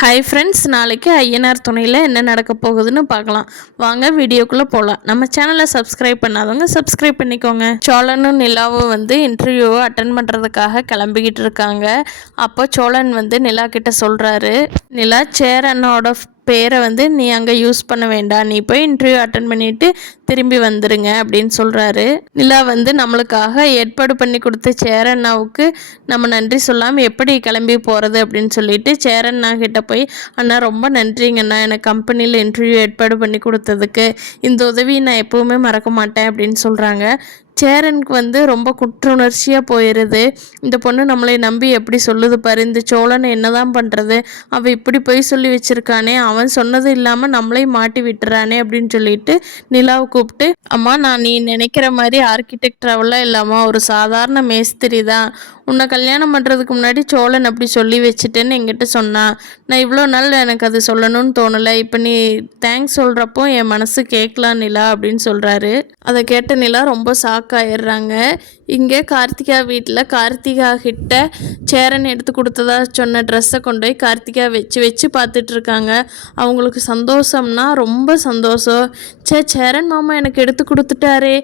Hi friends, நாளைக்கு ஐயனார் துணையில் என்ன நடக்க போகுதுன்னு பார்க்கலாம். வாங்க வீடியோக்குள்ளே போகலாம். நம்ம சேனலை சப்ஸ்கிரைப் பண்ணாதவங்க சப்ஸ்கிரைப் பண்ணிக்கோங்க. சோழனும் நிலாவும் இன்டர்வியூவை அட்டன் பண்ணுறதுக்காக கிளம்பிக்கிட்டு இருக்காங்க. அப்போ சோழன் நிலா கிட்ட சொல்கிறாரு, நிலா சேரனோட பேரை நீ அங்கே யூஸ் பண்ண வேண்டாம், நீ போய் இன்டர்வியூ அட்டன் பண்ணிவிட்டு திரும்பி வந்துடுங்க அப்படின்னு சொல்கிறாரு. நிலா நம்மளுக்காக ஏற்பாடு பண்ணி கொடுத்த சேரண்ணாவுக்கு நம்ம நன்றி சொல்லாமல் எப்படி கிளம்பி போகிறது அப்படின்னு சொல்லிட்டு சேரண்ணா கிட்ட போய், அண்ணா ரொம்ப நன்றிங்கண்ணா, எனக்கு கம்பெனியில் இன்டர்வியூ ஏற்பாடு பண்ணி கொடுத்ததுக்கு, இந்த உதவி நான் எப்போவுமே மறக்க மாட்டேன் அப்படின்னு சொல்கிறாங்க. சேரனுக்கு ரொம்ப குற்ற உணர்ச்சியாக போயிடுது. இந்த பொண்ணு நம்மளை நம்பி எப்படி சொல்லுது பாரு, இந்த சோழனை என்னதான் பண்ணுறது, அவள் இப்படி போய் சொல்லி வச்சிருக்கானே, அவன் சொன்னது இல்லாமல் நம்மளையும் மாட்டி விட்டுறானே அப்படின்னு சொல்லிட்டு நிலாவை கூப்பிட்டு, அம்மா நான் நீ நினைக்கிற மாதிரி ஆர்கிடெக்டராவெல்லாம் இல்லாமல் ஒரு சாதாரண மேஸ்திரி தான், உன்னை கல்யாணம் பண்ணுறதுக்கு முன்னாடி சோழன் அப்படி சொல்லி வச்சுட்டேன்னு என்கிட்ட சொன்னான், நான் இவ்வளோ நாள் எனக்கு அது சொல்லணும்னு தோணலை, இப்போ நீ தேங்க்ஸ் சொல்கிறப்போ என் மனசு கேட்கலாம் நிலா அப்படின்னு சொல்கிறாரு. அதை கேட்ட நிலா ரொம்ப ஷாக்காயிடுறாங்க. இங்கே கார்த்திகா வீட்டில் கார்த்திகா கிட்ட சேரன் எடுத்து கொடுத்ததா சொன்ன ட்ரெஸ்ஸை கொண்டு போய் கார்த்திகா வச்சு வச்சு பார்த்துட்ருக்காங்க. அவங்களுக்கு சந்தோஷம்னா ரொம்ப சந்தோஷம். சேரன் மாமா எனக்கு எடுத்து கொடுத்துட்டாரே,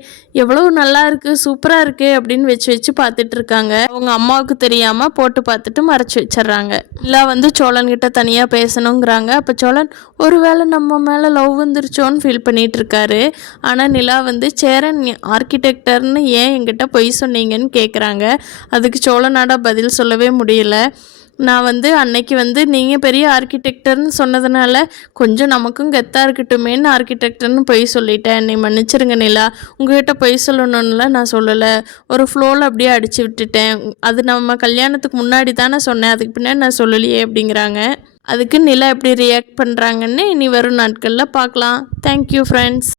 எவ்வளோ நல்லா இருக்குது, சூப்பராக இருக்குது அப்படின்னு வச்சு வச்சு பார்த்துட்ருக்காங்க. அவங்க அம்மாவுக்கு தெரியாமல் போட்டு பார்த்துட்டு மறைச்சி வச்சிட்றாங்க. இல்லை சோழன்கிட்ட தனியாக பேசணுங்கிறாங்க. அப்போ சோழன் ஒருவேளை நம்ம மேலே லவ் வந்துருச்சோன்னு ஃபீல் பண்ணிகிட்டு இருக்காரு. ஆனால் நிலா சேரன் ஆர்கிடெக்டர்னு ஏன் என்கிட்ட பொய் சொன்னீங்கன்னு கேட்குறாங்க. அதுக்கு சோழனாட பதில் சொல்லவே முடியல. நான் அன்னைக்கு நீங்கள் பெரிய ஆர்கிடெக்டர்னு சொன்னதுனால கொஞ்சம் நமக்கும் கெத்தாக இருக்கட்டுமேன்னு ஆர்கிடெக்டர்னு பொய் சொல்லிட்டேன், என்னை மன்னிச்சிருங்க நிலா, உங்கள்கிட்ட பொய் சொல்லணும்னுலாம் நான் சொல்லலை, ஒரு ஃப்ளோவில் அப்படியே அடித்து விட்டுட்டேன், அது நம்ம கல்யாணத்துக்கு முன்னாடி தானே சொன்னேன், அதுக்கு பின்னாடி நான் சொல்லலையே அப்படிங்கிறாங்க. அதுக்கு நிலா எப்படி ரியாக்ட் பண்ணுறாங்கன்னு இனி வரும் நாட்களில் பார்க்கலாம். Thank you friends.